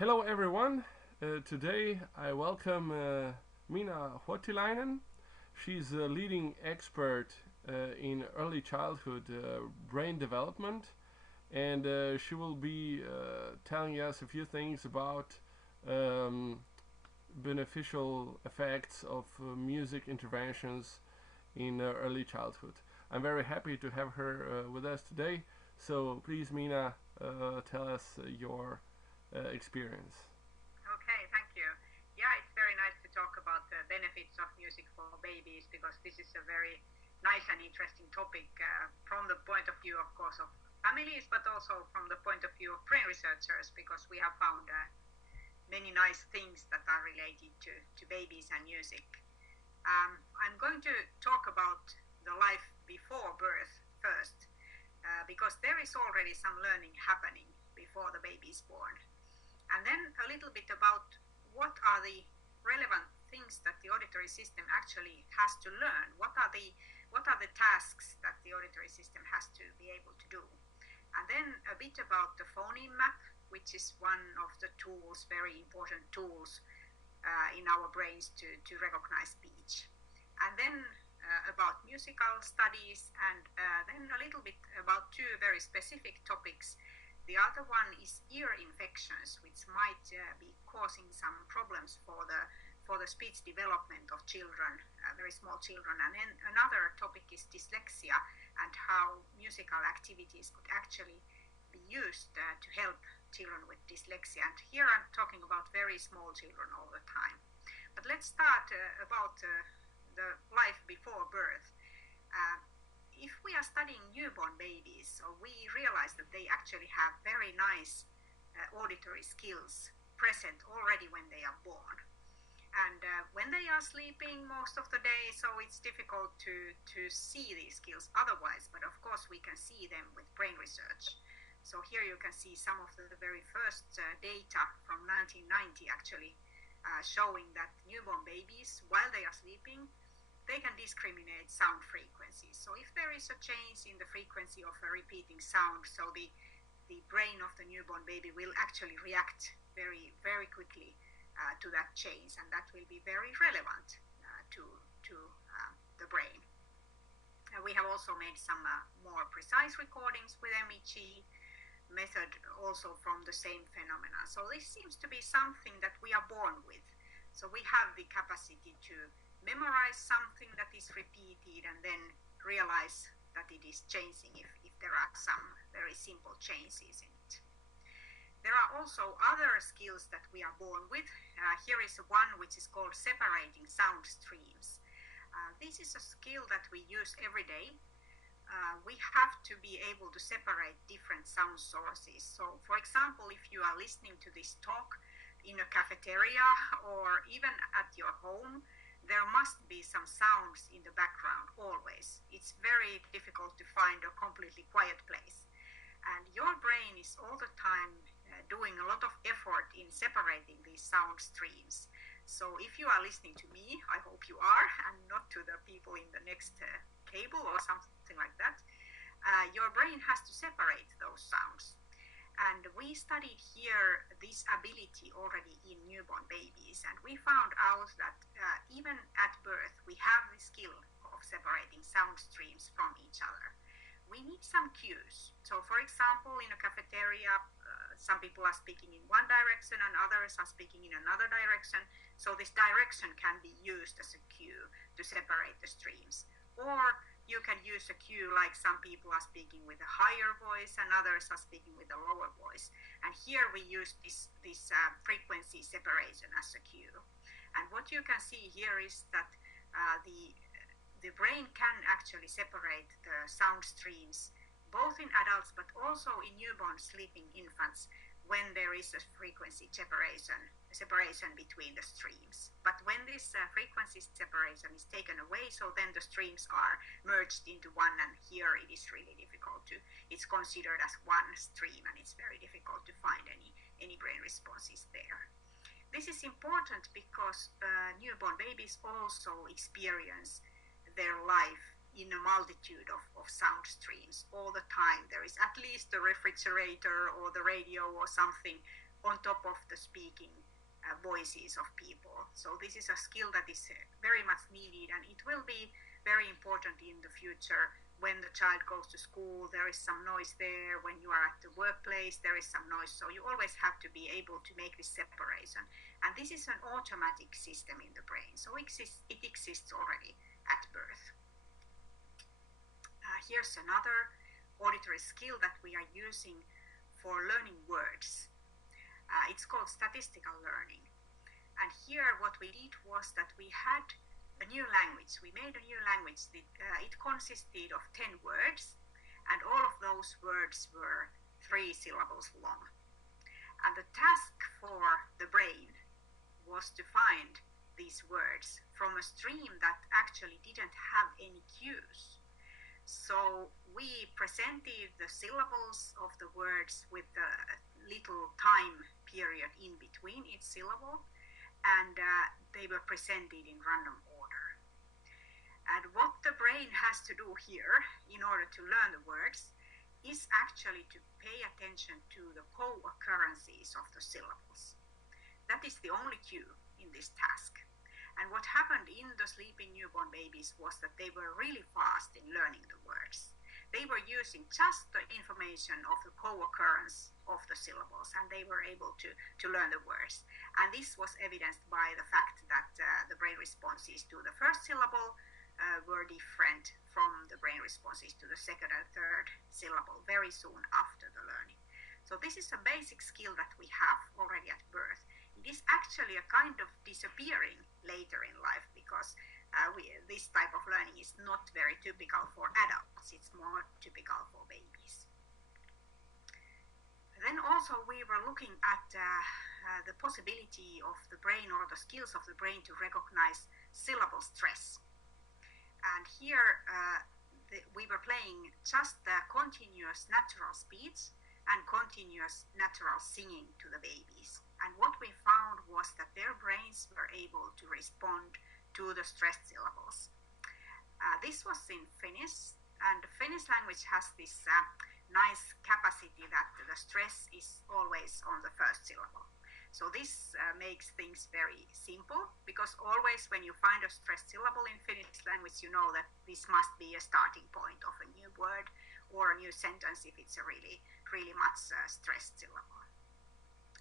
Hello everyone. Today I welcome Minna Huotilainen. She's a leading expert in early childhood brain development, and she will be telling us a few things about um, beneficial effects of music interventions in early childhood. I'm very happy to have her with us today. So please, Minna, tell us your experience. Okay, thank you. Yeah, it's very nice to talk about the benefits of music for babies because this is a very nice and interesting topic from the point of view, of course, of families, but also from the point of view of brain researchers because we have found many nice things that are related to babies and music. I'm going to talk about the life before birth first because there is already some learning happening before the baby is born. And then a little bit about what are the relevant things that the auditory system actually has to learn. What are the tasks that the auditory system has to be able to do? And then a bit about the phoneme map, which is one of the tools, very important tools in our brains to recognize speech. And then about musical studies, and then a little bit about two very specific topics. The other one is ear infections, which might be causing some problems for the speech development of children, very small children. And then another topic is dyslexia and how musical activities could actually be used to help children with dyslexia. And here I'm talking about very small children all the time. But let's start about the life before birth. If we are studying newborn babies, so we realize that they actually have very nice auditory skills present already when they are born. And when they are sleeping most of the day, so it's difficult to see these skills otherwise, but of course we can see them with brain research. So here you can see some of the very first data from 1990 actually showing that newborn babies, while they are sleeping, they can discriminate sound frequencies. So if there is a change in the frequency of a repeating sound, so the brain of the newborn baby will actually react very, very quickly to that change, and that will be very relevant to the brain. We have also made some more precise recordings with MEG method also from the same phenomena. So this seems to be something that we are born with. So we have the capacity to memorize something that is repeated and then realize that it is changing if there are some very simple changes in it. There are also other skills that we are born with. Here is one which is called separating sound streams. This is a skill that we use every day. We have to be able to separate different sound sources. So for example, if you are listening to this talk in a cafeteria or even at your home, there must be some sounds in the background always. It's very difficult to find a completely quiet place. And your brain is all the time doing a lot of effort in separating these sound streams. So if you are listening to me, I hope you are, and not to the people in the next table or something like that, your brain has to separate those sounds. And we studied here this ability already in newborn babies, and we found out that even at birth we have the skill of separating sound streams from each other. We need some cues. So for example, in a cafeteria, some people are speaking in one direction and others are speaking in another direction. So this direction can be used as a cue to separate the streams. Or you can use a cue like some people are speaking with a higher voice and others are speaking with a lower voice. And here we use this frequency separation as a cue. And what you can see here is that the brain can actually separate the sound streams both in adults but also in newborn sleeping infants when there is a frequency separation between the streams. But when this frequency separation is taken away, so then the streams are merged into one, and here it is really difficult it's considered as one stream, and it's very difficult to find any brain responses there. This is important because newborn babies also experience their life in a multitude of sound streams all the time. There is at least a refrigerator or the radio or something on top of the speaking voices of people. So this is a skill that is very much needed, and it will be very important in the future. When the child goes to school, there is some noise there. When you are at the workplace, there is some noise. So you always have to be able to make this separation. And this is an automatic system in the brain. So it exists already at birth. Here's another auditory skill that we are using for learning words. It's called statistical learning. And here what we did was that we had a new language. We made a new language. It consisted of 10 words, and all of those words were 3 syllables long. And the task for the brain was to find these words from a stream that actually didn't have any cues. So we presented the syllables of the words with a little time period in between each syllable, and they were presented in random order. And what the brain has to do here in order to learn the words is actually to pay attention to the co-occurrences of the syllables. That is the only cue in this task. And what happened in the sleeping newborn babies was that they were really fast in learning the words. They were using just the information of the co-occurrence of the syllables, and they were able to learn the words. And this was evidenced by the fact that the brain responses to the first syllable were different from the brain responses to the second and third syllable very soon after the learning. So this is a basic skill that we have already at birth. It is actually a kind of disappearing later in life because this type of learning is not very typical for adults. It's more typical for babies. Then also we were looking at the possibility of the brain or the skills of the brain to recognize syllable stress. And here we were playing just the continuous natural speech and continuous natural singing to the babies. And what we found was that their brains were able to respond to the stressed syllables. This was in Finnish, and the Finnish language has this nice capacity that the stress is always on the first syllable. So this makes things very simple, because always when you find a stressed syllable in Finnish language, you know that this must be a starting point of a new word or a new sentence if it's a really much stressed syllable.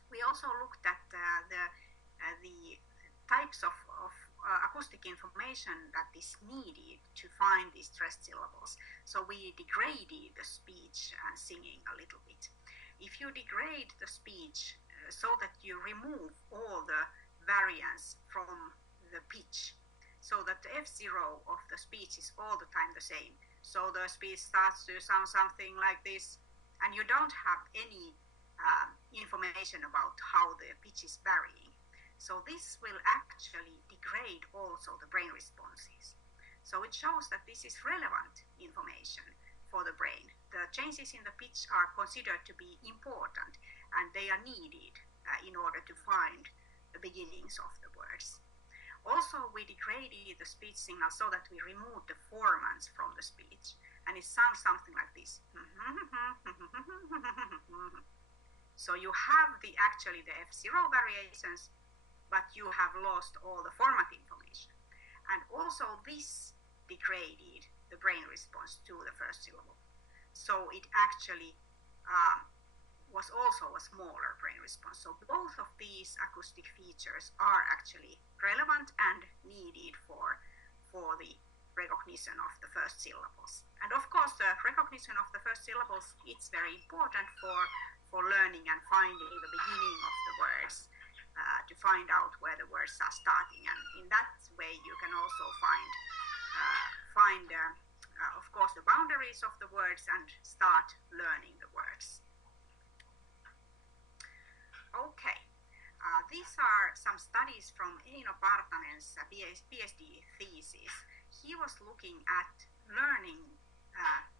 We also looked at the types of acoustic information that is needed to find these stressed syllables. So we degraded the speech and singing a little bit. If you degrade the speech so that you remove all the variance from the pitch, so that the F0 of the speech is all the time the same. So the speech starts to sound something like this, and you don't have any information about how the pitch is varying. So this will actually degrade also the brain responses. So it shows that this is relevant information for the brain. The changes in the pitch are considered to be important, and they are needed in order to find the beginnings of the words. Also, we degraded the speech signal so that we removed the formants from the speech, and it sounds something like this. So you have actually the F0 variations, but you have lost all the format information. And also this degraded the brain response to the first syllable. So it actually was also a smaller brain response. So both of these acoustic features are actually relevant and needed for the recognition of the first syllables. And of course, the recognition of the first syllables, it's very important for learning and finding the beginning of the words, to find out where the words are starting. And in that way, you can also find of course, the boundaries of the words and start learning the words. Okay, these are some studies from Eino Partanen's PhD thesis. He was looking at learning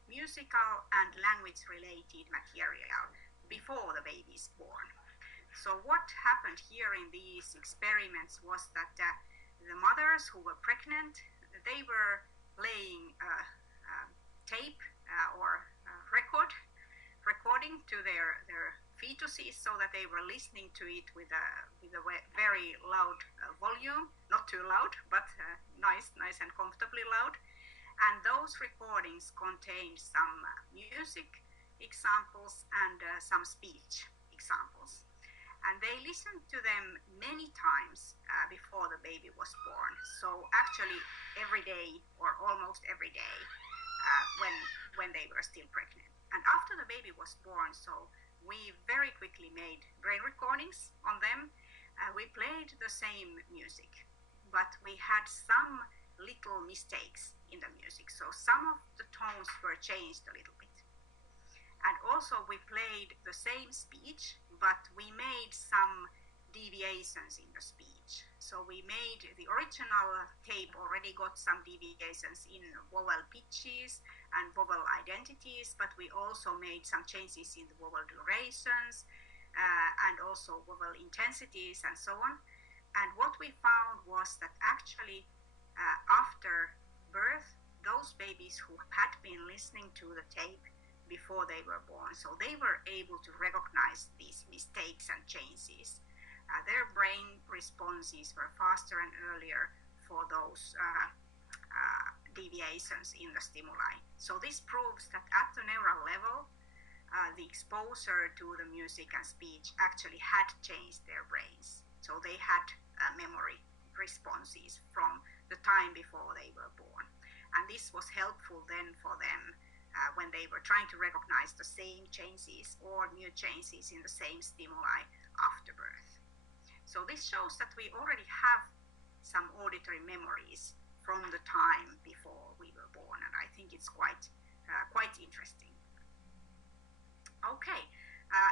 musical and language-related material before the baby is born. So what happened here in these experiments was that the mothers who were pregnant, they were playing tape or recording to their fetuses so that they were listening to it with a very loud volume, not too loud, but nice and comfortably loud. And those recordings contained some music examples and some speech examples. And they listened to them many times before the baby was born. So actually every day or almost every day when they were still pregnant. And after the baby was born, so we very quickly made brain recordings on them. We played the same music, but we had some little mistakes in the music. So some of the tones were changed a little bit. And also we played the same speech, but we made some deviations in the speech. So we made the original tape already got some deviations in vowel pitches and vowel identities, but we also made some changes in the vowel durations and also vowel intensities and so on. And what we found was that actually after birth, those babies who had been listening to the tape before they were born, so they were able to recognize these mistakes and changes. Their brain responses were faster and earlier for those deviations in the stimuli. So this proves that at the neural level, the exposure to the music and speech actually had changed their brains. So they had memory responses from the time before they were born. And this was helpful then for them when they were trying to recognize the same changes or new changes in the same stimuli after birth. So this shows that we already have some auditory memories from the time before we were born, and I think it's quite interesting. Okay,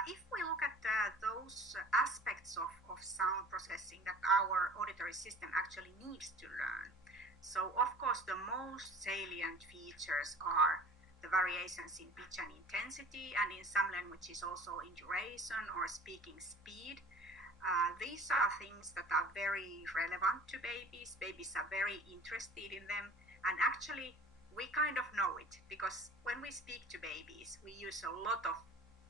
if we look at those aspects of sound processing that our auditory system actually needs to learn, so of course the most salient features are the variations in pitch and intensity, and in some languages also in duration or speaking speed. These are things that are very relevant to babies. Babies are very interested in them, and actually we kind of know it because when we speak to babies we use a lot of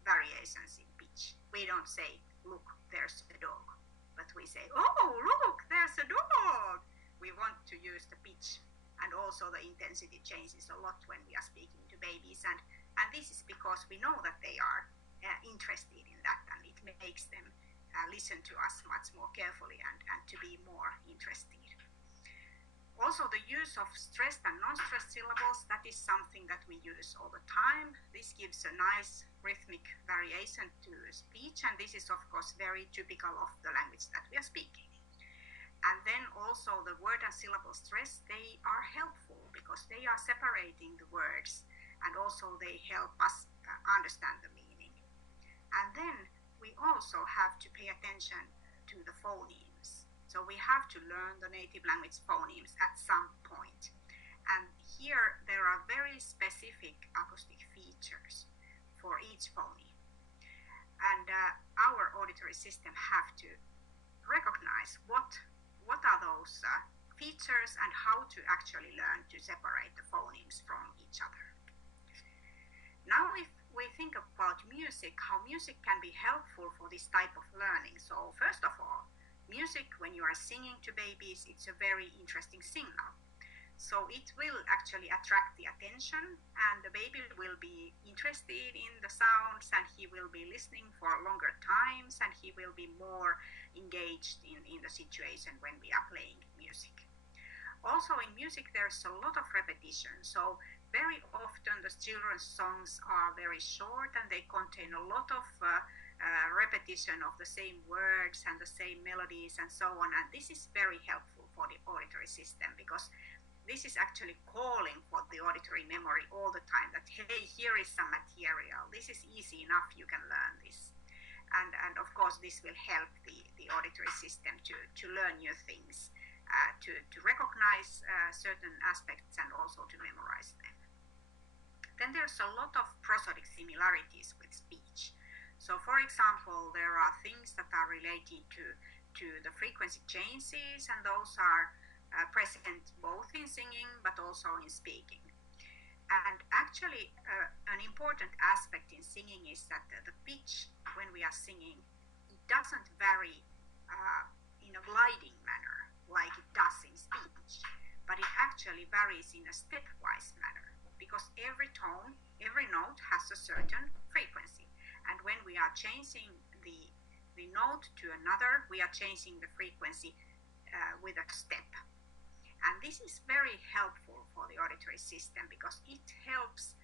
variations in pitch. We don't say, look, there's a dog, but we say, oh, look, there's a dog. We want to use the pitch and also the intensity changes a lot when we are speaking to babies, and this is because we know that they are interested in that, and it makes them listen to us much more carefully and to be more interested. Also the use of stressed and non-stressed syllables, that is something that we use all the time. This gives a nice rhythmic variation to speech, and this is of course very typical of the language that we are speaking. And then also the word and syllable stress, they are helpful because they are separating the words and also they help us understand the meaning. And then we also have to pay attention to the phonemes. So we have to learn the native language phonemes at some point. And here there are very specific acoustic features for each phoneme. And our auditory system have to recognize what are those features and how to actually learn to separate the phonemes from each other. Now if we think about music, how music can be helpful for this type of learning. So first of all, music when you are singing to babies, it's a very interesting signal. So it will actually attract the attention and the baby will be interested in the sounds and he will be listening for longer times and he will be more engaged in the situation when we are playing music. Also in music there's a lot of repetition, so very often the children's songs are very short and they contain a lot of repetition of the same words and the same melodies and so on, and this is very helpful for the auditory system because this is actually calling for the auditory memory all the time that, hey, here is some material, this is easy enough, you can learn this. And of course this will help the auditory system to learn new things, to recognize certain aspects and also to memorize them. Then there's a lot of prosodic similarities with speech. So for example, there are things that are related to the frequency changes, and those are present both in singing but also in speaking. And actually, an important aspect in singing is that the pitch, when we are singing, it doesn't vary in a gliding manner like it does in speech, but it actually varies in a stepwise manner, because every tone, every note has a certain frequency. And when we are changing the note to another, we are changing the frequency with a step. And this is very helpful for the auditory system because it helps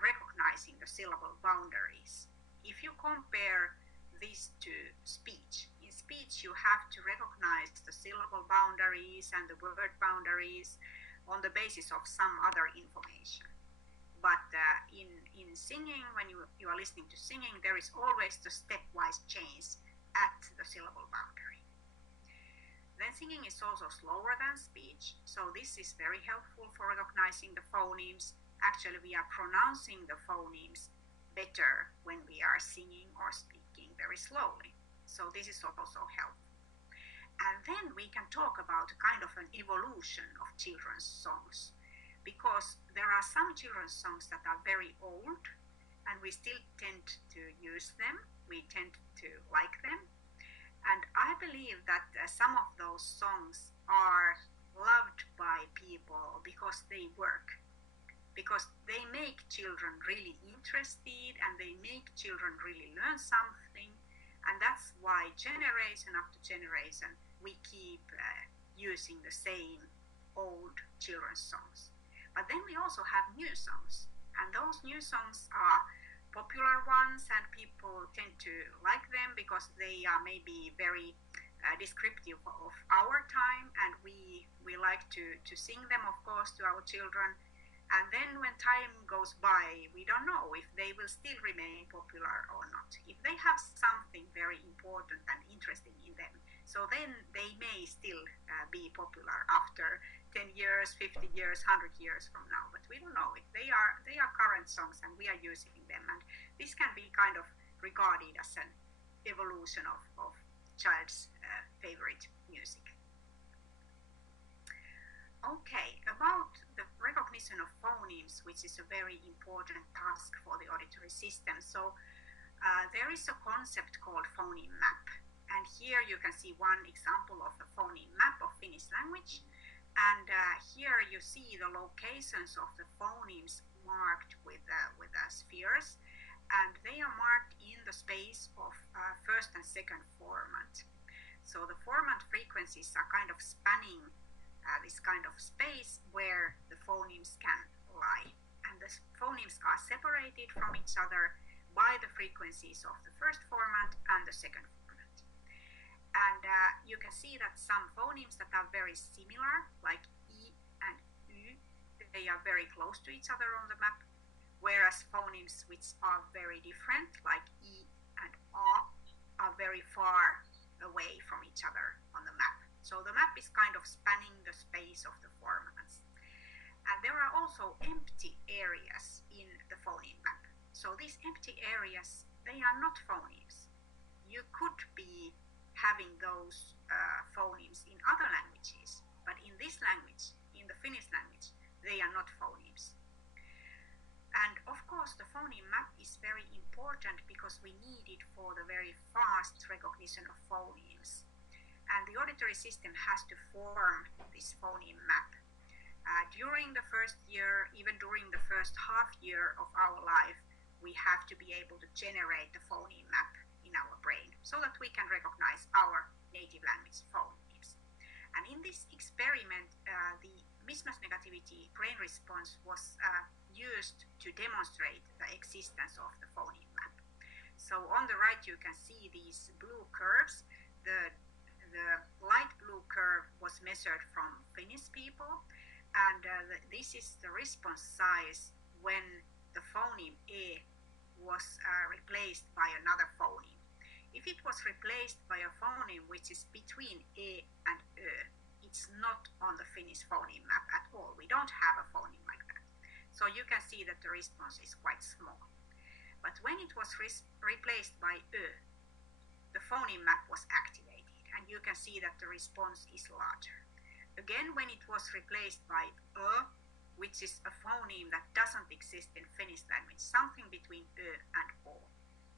recognizing the syllable boundaries. If you compare this to speech, in speech you have to recognize the syllable boundaries and the word boundaries on the basis of some other information. But in singing, when you are listening to singing, there is always the stepwise change at the syllable boundary. Then singing is also slower than speech, so this is very helpful for recognizing the phonemes. Actually, we are pronouncing the phonemes better when we are singing or speaking very slowly. So this is also helpful. And then we can talk about kind of an evolution of children's songs, because there are some children's songs that are very old and we still tend to use them, we tend to like them. And I believe that some of those songs are loved by people because they work, because they make children really interested and they make children really learn something. And that's why generation after generation we keep using the same old children's songs. But then we also have new songs, and those new songs are popular ones, and people tend to like them because they are maybe very descriptive of our time, and we like to sing them, of course, to our children. And then when time goes by, we don't know if they will still remain popular or not, if they have something very important and interesting in them. So then they may still be popular after 10 years, 50 years, 100 years from now. But we don't know if they are current songs and we are using them. And this can be kind of regarded as an evolution of child's favorite music. Okay, about the recognition of phonemes, which is a very important task for the auditory system. So there is a concept called phoneme map. And here you can see one example of a phoneme map of Finnish language. And here you see the locations of the phonemes marked with spheres. And they are marked in the space of first and second formant. So the formant frequencies are kind of spanning this kind of space where the phonemes can lie. And the phonemes are separated from each other by the frequencies of the first formant and the second formant. And you can see that some phonemes that are very similar, like I and U, they are very close to each other on the map, whereas phonemes which are very different, like I and A, are very far away from each other on the map. So the map is kind of spanning the space of the formants. And there are also empty areas in the phoneme map. So these empty areas, they are not phonemes. You could be having those phonemes in other languages, but in this language, in the Finnish language, they are not phonemes. And of course the phoneme map is very important because we need it for the very fast recognition of phonemes. And the auditory system has to form this phoneme map. During the first year, even during the first half year of our life, we have to be able to generate the phoneme map in our brain so that we can recognize our native language phonemes. And in this experiment, the mismatch negativity brain response was used to demonstrate the existence of the phoneme map. So on the right you can see these blue curves. The light blue curve was measured from Finnish people, and this is the response size when the phoneme E was replaced by another phoneme. If it was replaced by a phoneme which is between E and Ö, it's not on the Finnish phoneme map at all. We don't have a phoneme like that. So you can see that the response is quite small. But when it was replaced by Ö, the phoneme map was activated, and you can see that the response is larger. Again, when it was replaced by which is a phoneme that doesn't exist in Finnish language, something between Ö and O.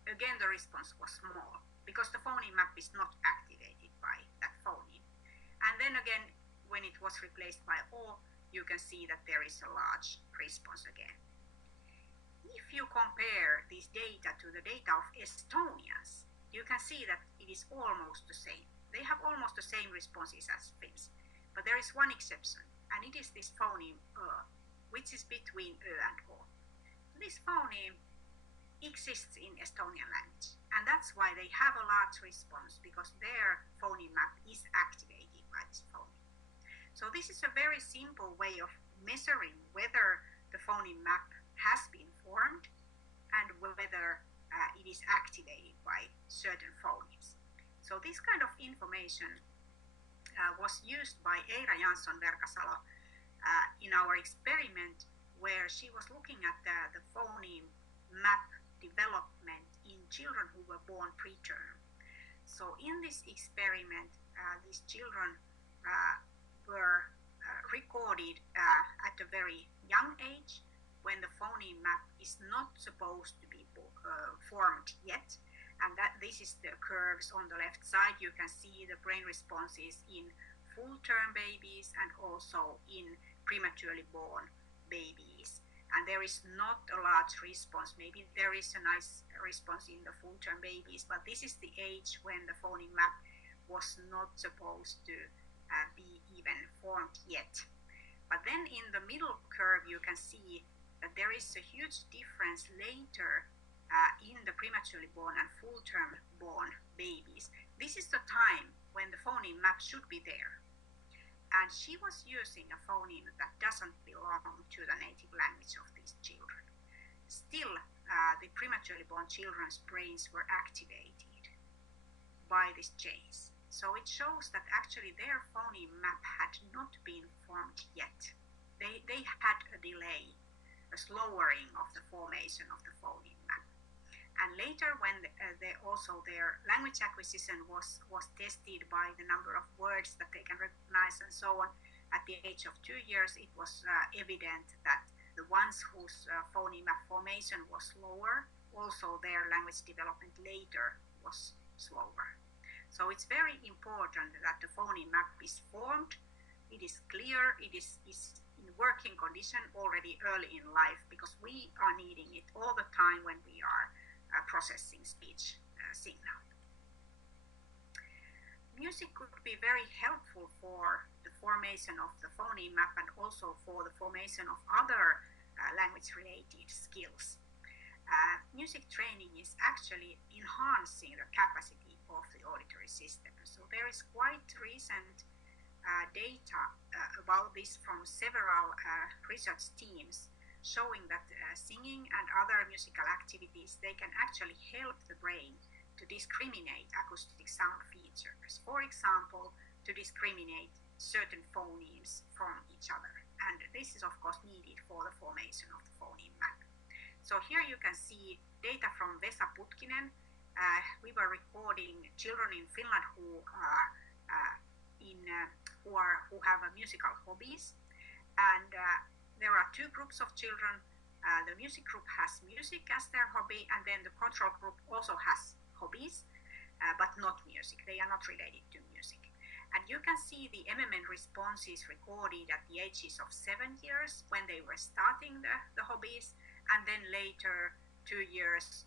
Again, the response was small because the phoneme map is not activated by that phoneme. And then again, when it was replaced by O, you can see that there is a large response again. If you compare this data to the data of Estonians, you can see that it is almost the same. They have almost the same responses as Finns, but there is one exception, and it is this phoneme Ö, which is between Ö and O. This phoneme exists in Estonian language, and that's why they have a large response, because their phoneme map is activated by this phoneme. So this is a very simple way of measuring whether the phoneme map has been formed and whether it is activated by certain phonemes. So this kind of information was used by Eira Jansson-Verkasalo in our experiment, where she was looking at the phoneme map development in children who were born preterm. So in this experiment, these children were recorded at a very young age, when the phoneme map is not supposed to be formed yet. And that this is the curves on the left side. You can see the brain responses in full-term babies and also in prematurely born babies. And there is not a large response. Maybe there is a nice response in the full-term babies, but this is the age when the phoneme map was not supposed to be even formed yet. But then in the middle curve, you can see that there is a huge difference later in the prematurely born and full-term born babies. This is the time when the phoneme map should be there. And she was using a phoneme that doesn't belong to the native language of these children. Still, the prematurely born children's brains were activated by this change. So it shows that actually their phoneme map had not been formed yet. They had a delay, a slowing of the formation of the phoneme map. And later, when also their language acquisition was tested by the number of words that they can recognize and so on, at the age of 2 years, it was evident that the ones whose phoneme map formation was slower, also their language development later was slower. So it's very important that the phoneme map is formed, it is clear, it is in working condition already early in life, because we are needing it all the time when we are processing speech signal. Music could be very helpful for the formation of the phoneme map and also for the formation of other language-related skills. Music training is actually enhancing the capacity of the auditory system. So there is quite recent data about this from several research teams, showing that singing and other musical activities, they can actually help the brain to discriminate acoustic sound features. For example, to discriminate certain phonemes from each other. And this is of course needed for the formation of the phoneme map. So here you can see data from Vesa Putkinen. We were recording children in Finland who have musical hobbies, and there are two groups of children. The music group has music as their hobby, and then the control group also has hobbies, but not music. They are not related to music. And you can see the MMN responses recorded at the ages of 7 years when they were starting the hobbies, and then later 2 years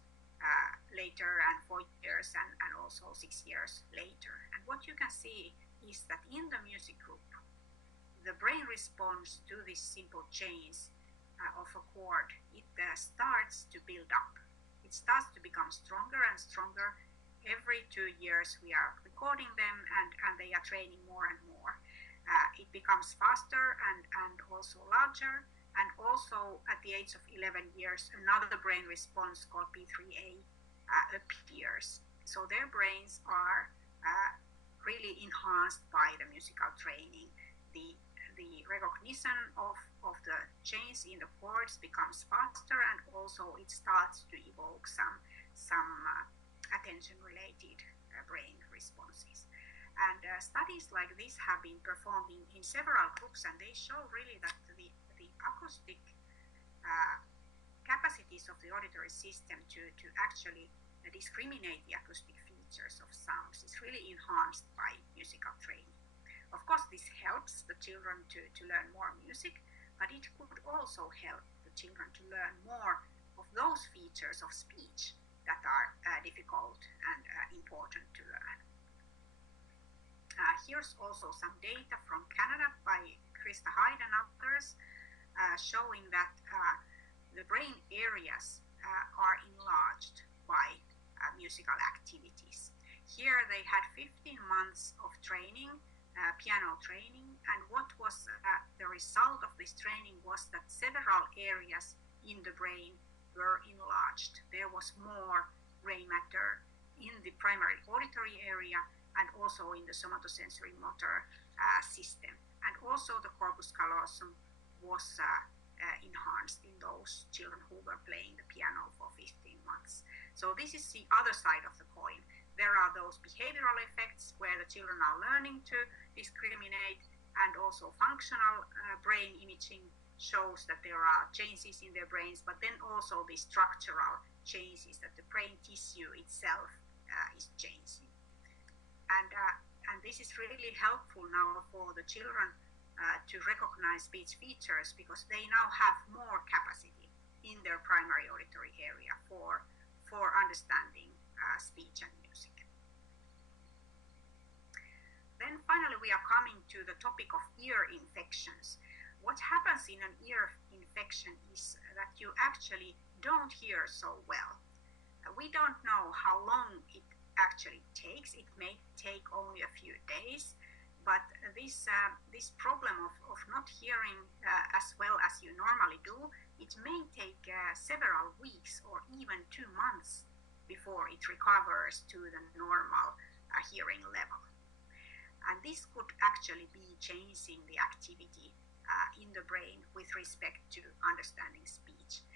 later, and 4 years, and also 6 years later. And what you can see is that in the music group, the brain response to this simple change of a chord, it starts to build up. It starts to become stronger and stronger. Every 2 years we are recording them, and they are training more and more. It becomes faster and also larger, and also at the age of 11 years, another brain response called P3A appears. So their brains are really enhanced by the musical training. The recognition of the change in the chords becomes faster, and also it starts to evoke some attention-related brain responses. And studies like this have been performed in several groups, and they show really that the acoustic capacities of the auditory system to actually discriminate the acoustic features of sounds is really enhanced by musical training. Of course, this helps the children to learn more music, but it could also help the children to learn more of those features of speech that are difficult and important to learn. Here's also some data from Canada by Krista Hyde and others showing that the brain areas are enlarged by musical activities. Here they had 15 months of training, piano training, and what was the result of this training was that several areas in the brain were enlarged. There was more gray matter in the primary auditory area and also in the somatosensory motor system. And also the corpus callosum was enhanced in those children who were playing the piano for 15 months. So this is the other side of the coin. There are those behavioral effects where the children are learning to discriminate, and also functional brain imaging shows that there are changes in their brains, but then also the structural changes, that the brain tissue itself is changing. And this is really helpful now for the children to recognize speech features, because they now have more capacity in their primary auditory area for understanding speech and music. Then finally we are coming to the topic of ear infections. What happens in an ear infection is that you actually don't hear so well. We don't know how long it actually takes. It may take only a few days, but this problem of not hearing as well as you normally do, it may take several weeks or even 2 months before it recovers to the normal hearing level. And this could actually be changing the activity in the brain with respect to understanding speech.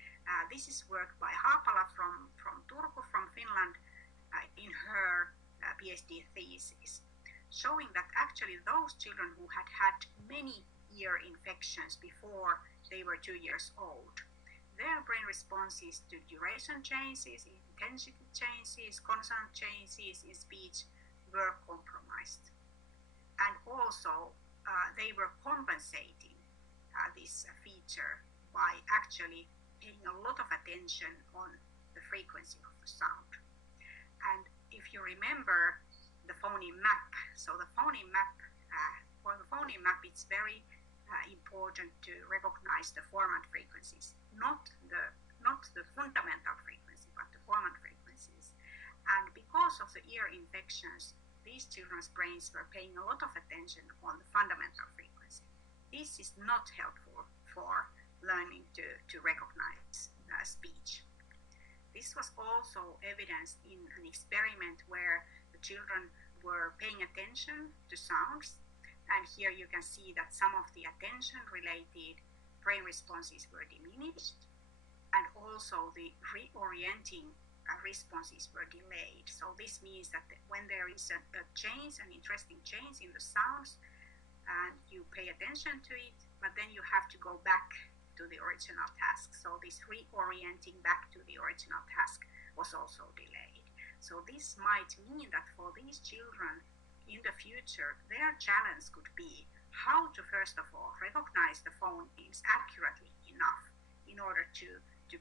This is work by Haapala from Turku, from Finland, in her PhD thesis, showing that actually those children who had had many ear infections before they were 2 years old, their brain responses to duration changes, intensity changes, consonant changes in speech were compromised. And also they were compensating this feature by actually paying a lot of attention on the frequency of the sound. And if you remember the phoneme map, so the phoneme map, for the phoneme map, it's very important to recognize the formant frequencies, not the fundamental frequency, but the formant frequencies. And because of the ear infections, these children's brains were paying a lot of attention on the fundamental frequency. This is not helpful for learning to recognize speech. This was also evidenced in an experiment where the children were paying attention to sounds, and here you can see that some of the attention-related brain responses were diminished, and also the reorienting responses were delayed. So this means that when there is a change, an interesting change in the sounds, and you pay attention to it, but then you have to go back to the original task. So this reorienting back to the original task was also delayed. So this might mean that for these children in the future, their challenge could be how to first of all recognize the phonemes accurately enough in order to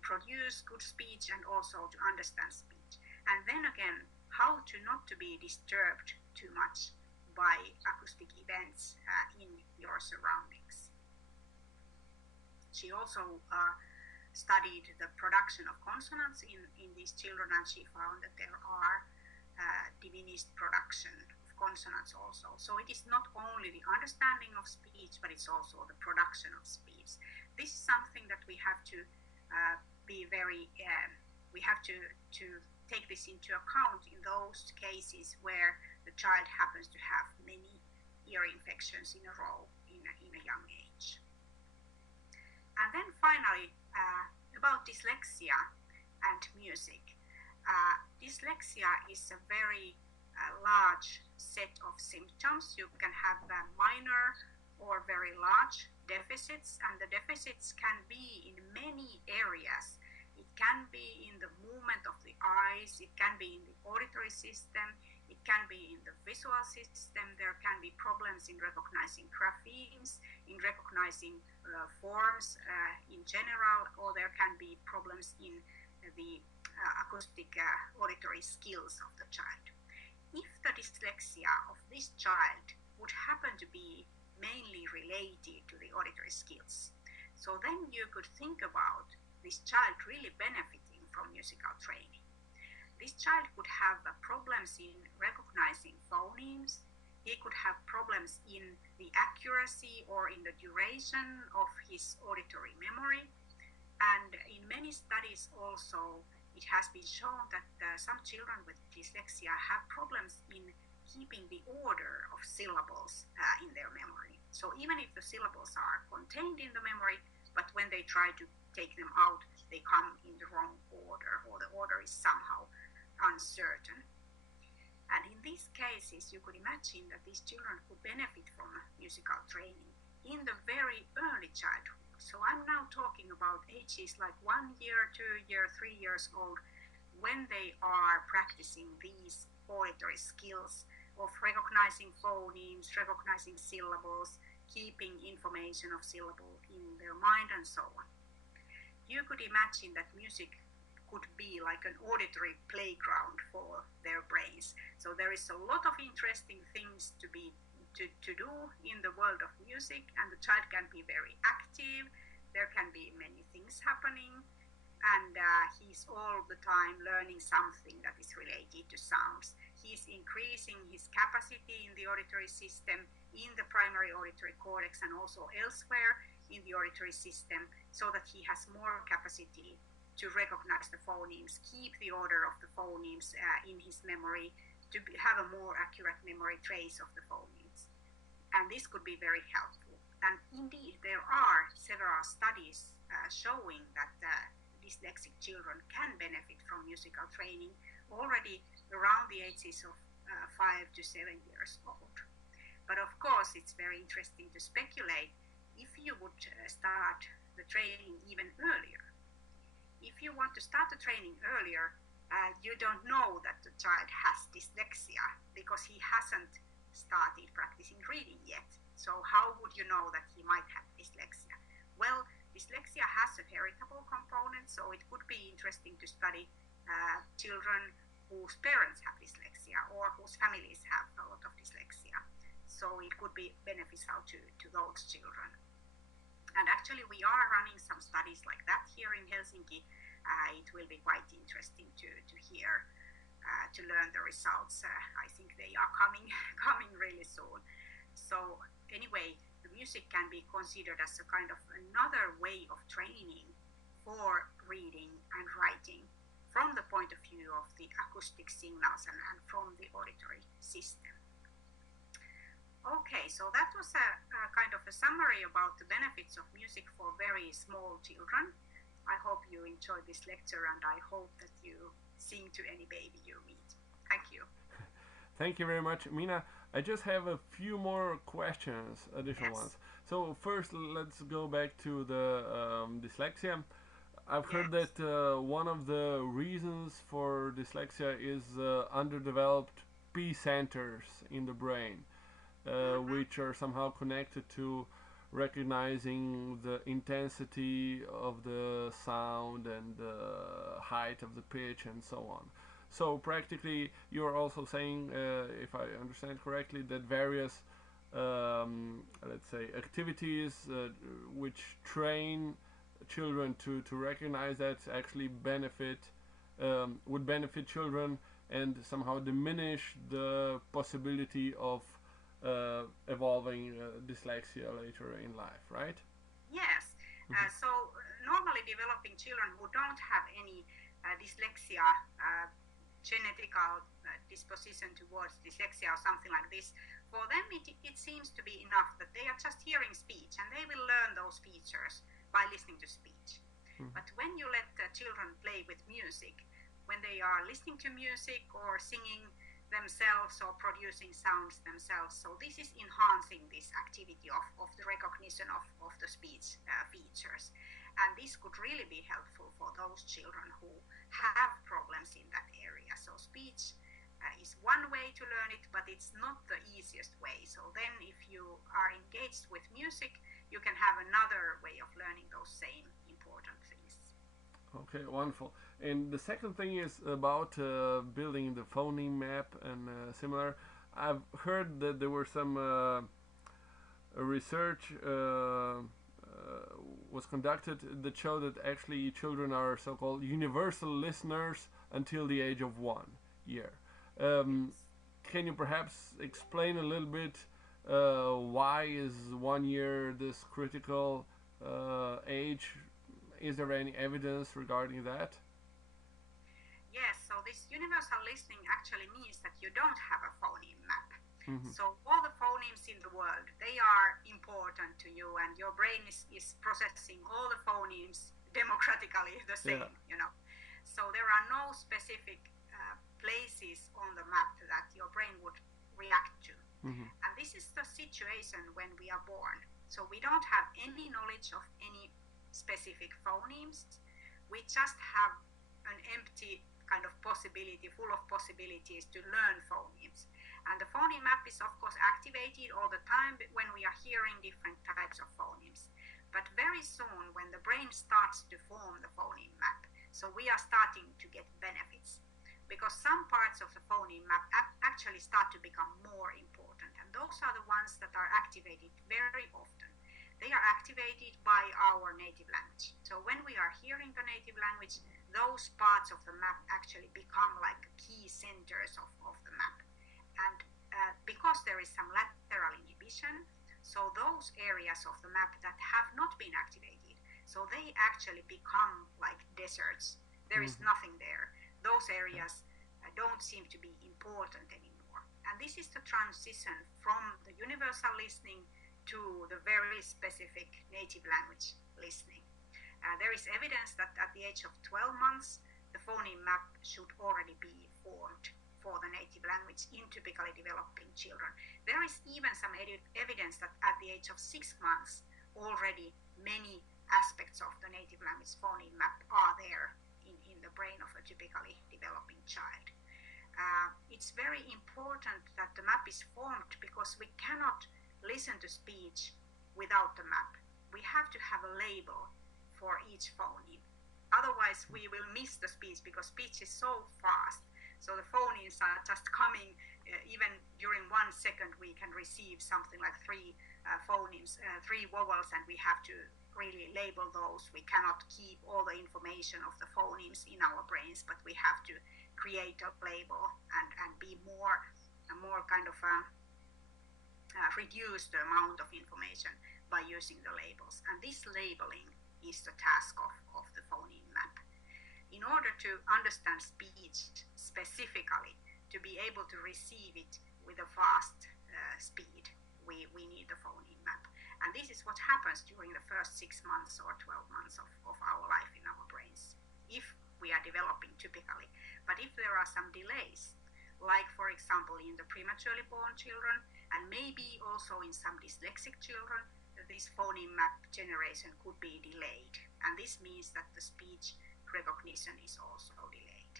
produce good speech and also to understand speech. And then again, how to not to be disturbed too much by acoustic events in your surroundings. She also studied the production of consonants in these children, and she found that there are diminished production of consonants also. So it is not only the understanding of speech, but it's also the production of speech. This is something that we have to be very, we have to take this into account in those cases where the child happens to have many ear infections in a row in a young age. And then finally, about dyslexia and music. Dyslexia is a very large set of symptoms. You can have minor or very large deficits, and the deficits can be in many areas. It can be in the movement of the eyes, it can be in the auditory system, it can be in the visual system, there can be problems in recognizing graphemes, in recognizing forms in general, or there can be problems in the acoustic auditory skills of the child. If the dyslexia of this child would happen to be mainly related to the auditory skills, so then you could think about this child really benefiting from musical training. This child could have problems in recognizing phonemes, he could have problems in the accuracy or in the duration of his auditory memory, and in many studies also it has been shown that some children with dyslexia have problems in keeping the order of syllables in their memory. So even if the syllables are contained in the memory, but when they try to take them out, they come in the wrong order, or the order is somehow uncertain. And in these cases, you could imagine that these children could benefit from musical training in the very early childhood. So I'm now talking about ages like 1 year, 2 year, 3 years old, when they are practicing these auditory skills of recognizing phonemes, recognizing syllables, keeping information of syllable in their mind, and so on. You could imagine that music could be like an auditory playground for their brains. So there is a lot of interesting things to do in the world of music, and the child can be very active. There can be many things happening, and he's all the time learning something that is related to sounds. He's increasing his capacity in the auditory system, in the primary auditory cortex, and also elsewhere in the auditory system, so that he has more capacity to recognize the phonemes, keep the order of the phonemes in his memory, to have a more accurate memory trace of the phonemes. And this could be very helpful. And indeed, there are several studies showing that dyslexic children can benefit from musical training already around the ages of 5 to 7 years old. But of course, it's very interesting to speculate if you would start the training even earlier. If you want to start the training earlier, you don't know that the child has dyslexia because he hasn't started practicing reading yet. So how would you know that he might have dyslexia? Well, dyslexia has a heritable component, so it could be interesting to study children whose parents have dyslexia or whose families have a lot of dyslexia. So it could be beneficial to those children. And actually we are running some studies like that here in Helsinki. It will be quite interesting to hear, to learn the results. I think they are coming really soon. So anyway, the music can be considered as a kind of another way of training for reading and writing from the point of view of the acoustic signals and from the auditory system. Okay, so that was a kind of a summary about the benefits of music for very small children. I hope you enjoyed this lecture, and I hope that you sing to any baby you meet. Thank you. Thank you very much, Minna. I just have a few more questions, additional ones. So first, let's go back to the dyslexia. I've heard that one of the reasons for dyslexia is underdeveloped P centers in the brain. Which are somehow connected to recognizing the intensity of the sound and the height of the pitch and so on. So practically you're also saying, if I understand correctly, that various let's say activities which train children to recognize that actually would benefit children and somehow diminish the possibility of evolving dyslexia later in life, right? Yes. So normally developing children who don't have any dyslexia, genetical disposition towards dyslexia or something like this, for them it seems to be enough that they are just hearing speech and they will learn those features by listening to speech. But when you let children play with music, when they are listening to music or singing, themselves or producing sounds themselves. So this is enhancing this activity of the recognition of the speech features. And this could really be helpful for those children who have problems in that area. So speech is one way to learn it, but it's not the easiest way. So then if you are engaged with music, you can have another way of learning those same important things. Okay, wonderful. And the second thing is about building the phoneme map and similar. I've heard that there were some research was conducted that showed that actually children are so-called universal listeners until the age of 1 year. Can you perhaps explain a little bit why is 1 year this critical age? Is there any evidence regarding that? Yes, so this universal listening actually means that you don't have a phoneme map. Mm-hmm. So all the phonemes in the world, they are important to you, and your brain is processing all the phonemes democratically the same, you know. So there are no specific places on the map that your brain would react to. Mm-hmm. And this is the situation when we are born. So we don't have any knowledge of any specific phonemes. We just have an empty kind of possibility, full of possibilities to learn phonemes. And the phoneme map is of course activated all the time when we are hearing different types of phonemes. But very soon when the brain starts to form the phoneme map, so we are starting to get benefits. Because some parts of the phoneme map actually start to become more important. And those are the ones that are activated very often. They are activated by our native language. So when we are hearing the native language, those parts of the map actually become like key centers of the map. And because there is some lateral inhibition, so those areas of the map that have not been activated, so they actually become like deserts. There is nothing there. Those areas don't seem to be important anymore. And this is the transition from the universal listening to the very specific native language listening. There is evidence that at the age of 12 months, the phoneme map should already be formed for the native language in typically developing children. There is even some evidence that at the age of 6 months, already many aspects of the native language phoneme map are there in the brain of a typically developing child. It's very important that the map is formed because we cannot listen to speech without the map. We have to have a label for each phoneme. Otherwise, we will miss the speech because speech is so fast. So the phonemes are just coming, even during 1 second, we can receive something like 3 phonemes, 3 vowels, and we have to really label those. We cannot keep all the information of the phonemes in our brains, but we have to create a label and be more kind of reduce the amount of information by using the labels. And this labeling is the task of the phoneme map. In order to understand speech specifically, to be able to receive it with a fast speed, we need the phoneme map. And this is what happens during the first 6 months or 12 months of our life in our brains, if we are developing typically. But if there are some delays, like for example in the prematurely born children, and maybe also in some dyslexic children, this phoneme map generation could be delayed. And this means that the speech recognition is also delayed.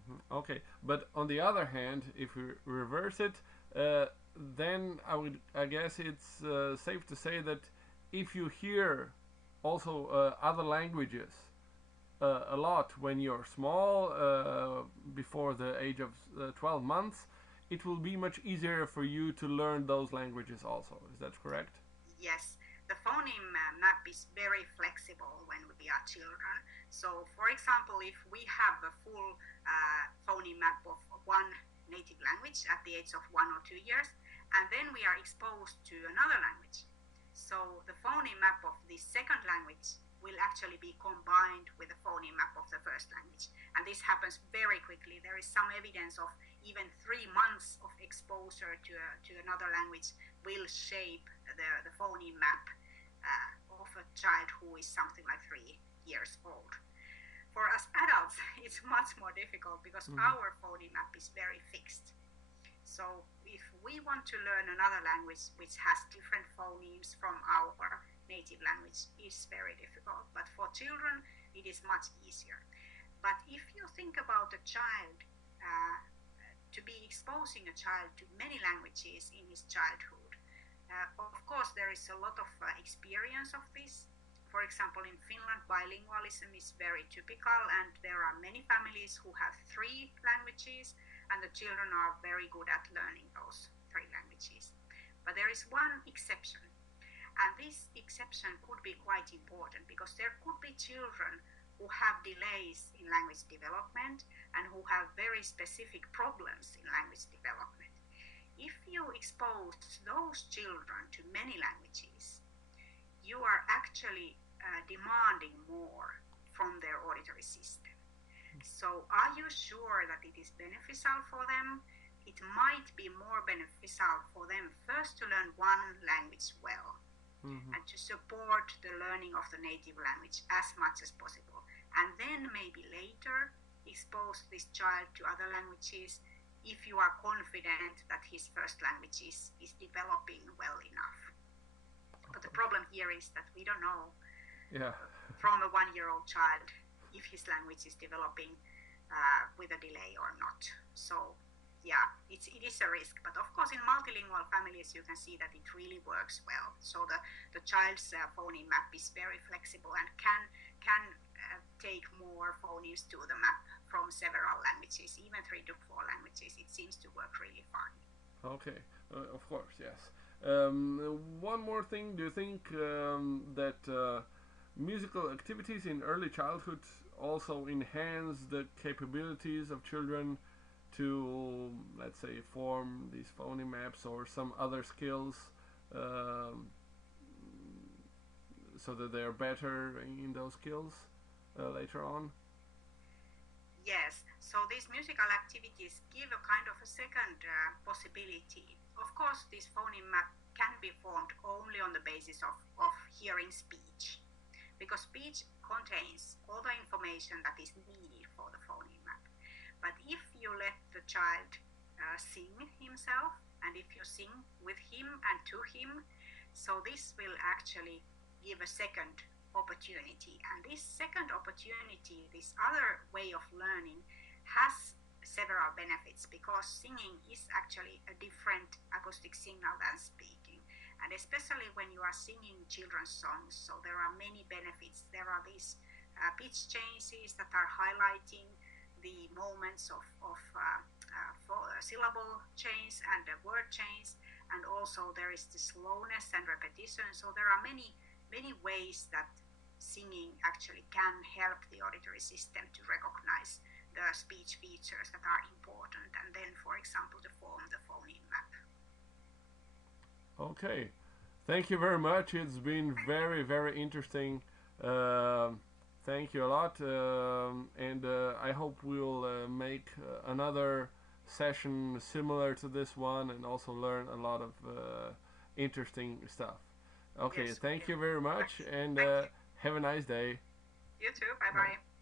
Mm-hmm. Okay, but on the other hand, if we reverse it, then I guess it's safe to say that if you hear also other languages a lot when you're small, before the age of 12 months, it will be much easier for you to learn those languages also. Is that correct? Yes, the phoneme map is very flexible when we are children. So, for example, if we have a full phoneme map of one native language at the age of 1 or 2 years, and then we are exposed to another language, so the phoneme map of the second language will actually be combined with the phoneme map of the first language. And this happens very quickly. There is some evidence of even 3 months of exposure to another language will shape the phoneme map of a child who is something like 3 years old. For us adults, it's much more difficult because our phoneme map is very fixed. So if we want to learn another language which has different phonemes from our native language, is very difficult. But for children, it is much easier. But if you think about a child, to be exposing a child to many languages in his childhood, of course there is a lot of experience of this. For example, in Finland, bilingualism is very typical, and there are many families who have 3 languages, and the children are very good at learning those 3 languages. But there is one exception, and this exception could be quite important because there could be children who have delays in language development and who have very specific problems in language development. If you expose those children to many languages, you are actually demanding more from their auditory system. So are you sure that it is beneficial for them? It might be more beneficial for them first to learn one language well, and to support the learning of the native language as much as possible. And then maybe later expose this child to other languages if you are confident that his first language is developing well enough. But the problem here is that we don't know from a 1-year-old child if his language is developing with a delay or not. So yeah, it is a risk. But of course in multilingual families you can see that it really works well. So the child's phoneme map is very flexible and can take more phonemes to the map from several languages, even 3 to 4 languages. It seems to work really fine. Okay, of course, yes. One more thing, do you think that musical activities in early childhood also enhance the capabilities of children to, let's say, form these phoneme maps or some other skills, so that they are better in those skills later on? Yes, so these musical activities give a kind of a second possibility. Of course, this phoneme map can be formed only on the basis of hearing speech, because speech contains all the information that is needed for the phoneme map. But if you let the child sing himself, and if you sing with him and to him, so this will actually give a second opportunity. And this second opportunity, this other way of learning, has several benefits, because singing is actually a different acoustic signal than speaking. And especially when you are singing children's songs, so there are many benefits. There are these pitch changes that are highlighting the moments of syllable change and word change, and also there is the slowness and repetition. So there are many ways that singing actually can help the auditory system to recognize the speech features that are important, and then, for example, to form the phoneme map. Okay, thank you very much. It's been very, very interesting. Thank you a lot, and I hope we'll make another session similar to this one, and also learn a lot of interesting stuff. Okay, Yes, thank you very much, and have a nice day. You too. Bye bye.